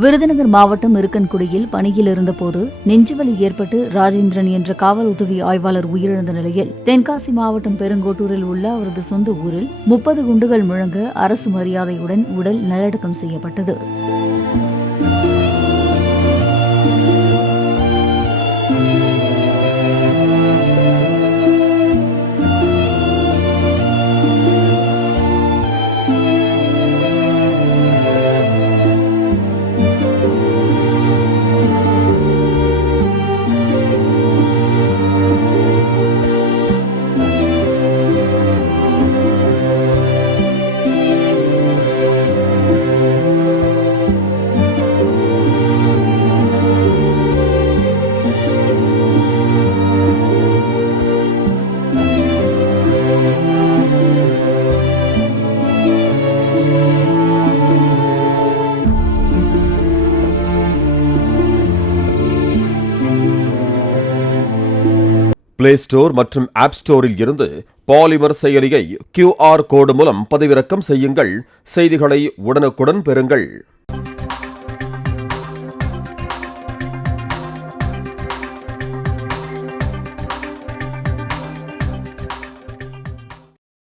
விருதுநகர் மாவட்டம் இருக்கன்குடியில் பணியில் இருந்தபோது நெஞ்சுவலி ஏற்பட்டு ராஜேந்திரன் என்ற காவல் உதவி ஆய்வாளர் உயிரிழந்த நிலையில் தென்காசி மாவட்டம் பெருங்கோட்டூரில் உள்ள அவரது சொந்த ஊரில் 30 குண்டுகள் முழங்க அரசு மரியாதையுடன் உடல் நல்லடக்கம் செய்யப்பட்டது. பிளே ஸ்டோர் மற்றும் ஆப் ஸ்டோரில் இருந்து பாலிமர் செயலியை QR கோடு மூலம் பதிவிறக்கம் செய்யுங்கள். செய்திகளை உடனுக்குடன் பெறுங்கள்.